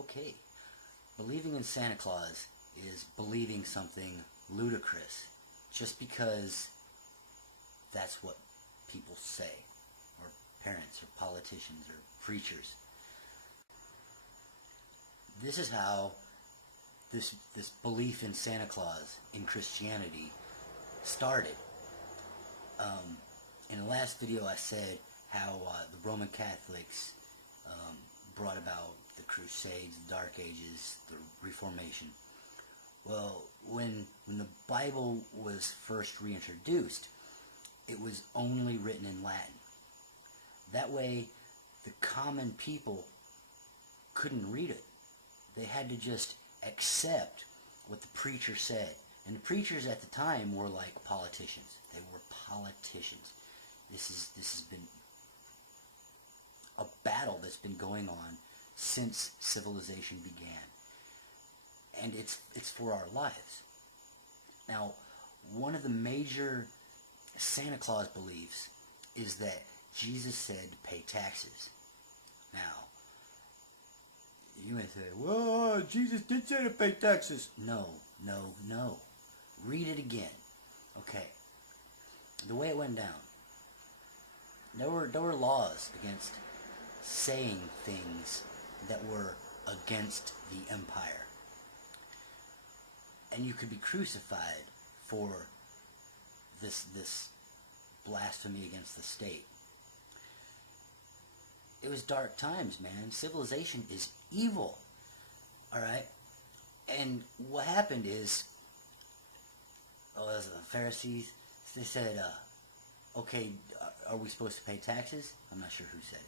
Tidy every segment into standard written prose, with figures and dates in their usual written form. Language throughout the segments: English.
Okay, believing in Santa Claus is believing something ludicrous just because that's what people say, or parents, or politicians, or preachers. This is how this belief in Santa Claus in Christianity started. In the last video I said how the Roman Catholics brought about the Crusades, the Dark Ages, the Reformation. Well, when the Bible was first reintroduced, it was only written in Latin. That way, the common people couldn't read it. They had to just accept what the preacher said. And the preachers at the time were like politicians. They were politicians. This has been a battle that's been going on since civilization began. And it's for our lives. Now, one of the major Santa Claus beliefs is that Jesus said to pay taxes. Now, you may say, well, Jesus did say to pay taxes. No. Read it again. Okay. The way it went down. There were laws against saying things that were against the empire. And you could be crucified for this blasphemy against the state. It was dark times, man. Civilization is evil. Alright? And what happened is, the Pharisees, they said, okay, are we supposed to pay taxes? I'm not sure who said it.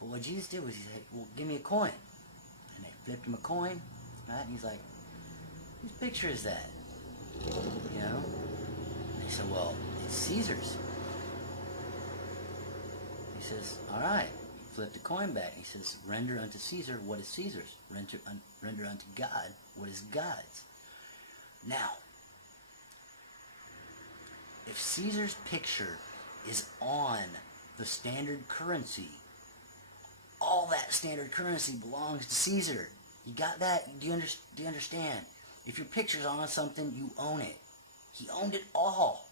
But what Jesus did was he said, well, give me a coin. And they flipped him a coin, right? And he's like, whose picture is that? You know? And they said, well, it's Caesar's. He says, all right. He flipped the coin back. He says, render unto Caesar what is Caesar's. Render unto God what is God's. Now, if Caesar's picture is on the standard currency, all that standard currency belongs to Caesar. You got that? Do you understand? If your picture's on something, you own it. He owned it all.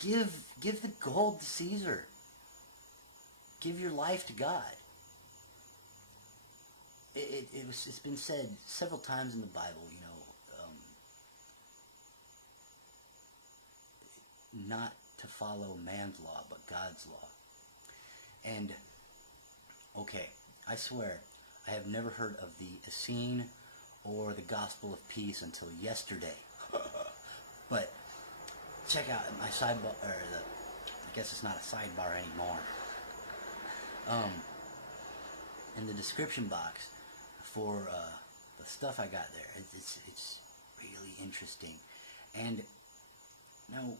Give the gold to Caesar. Give your life to God. It's been said several times in the Bible, you know, not to follow man's law, but God's law. And, okay, I swear, I have never heard of the Essene or the Gospel of Peace until yesterday. But check out my sidebar, or I guess it's not a sidebar anymore. In the description box for the stuff I got there, it's really interesting. And now,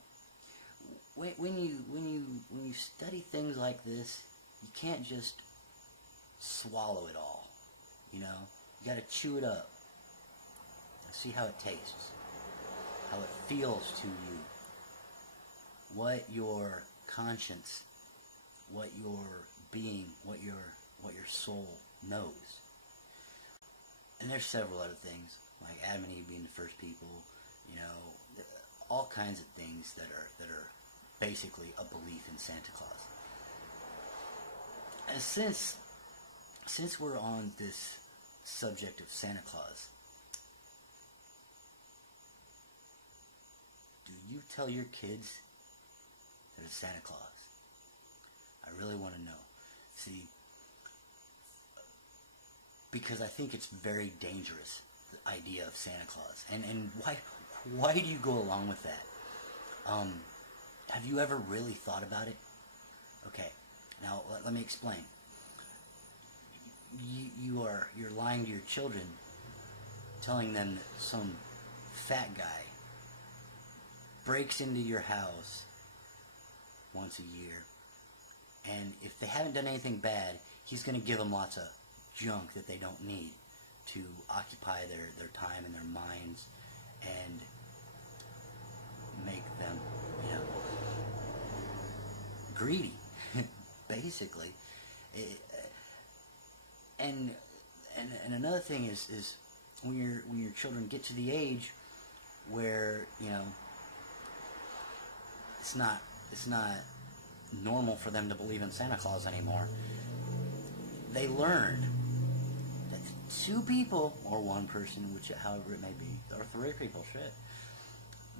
when you study things like this, you can't just swallow it all. You know, you got to chew it up and see how it tastes, how it feels to you, what your conscience, what your being, what your soul knows. And there's several other things, like Adam and Eve being the first people, you know, all kinds of things that are basically a belief in Santa Claus. And since we're on this subject of Santa Claus, do you tell your kids that it's Santa Claus? I really want to know. See, because I think it's very dangerous, the idea of Santa Claus. And why do you go along with that? Have you ever really thought about it? Okay, now let me explain. You're lying to your children, telling them that some fat guy breaks into your house once a year, and if they haven't done anything bad, he's going to give them lots of junk that they don't need to occupy their time and their minds and make them, you know, greedy, basically. And and another thing is when your children get to the age where, you know, it's not normal for them to believe in Santa Claus anymore. They learn that two people, or one person, which however it may be, or three people, shit.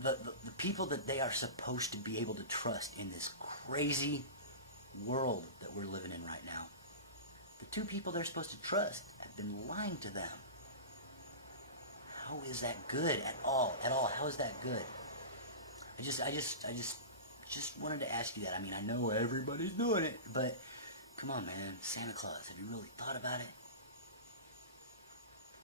The people that they are supposed to be able to trust in this crazy world that we're living in right now, the two people they're supposed to trust have been lying to them. How is that good at all? At all? How is that good? I just wanted to ask you that. I mean, I know everybody's doing it, but come on, man, Santa Claus. Have you really thought about it?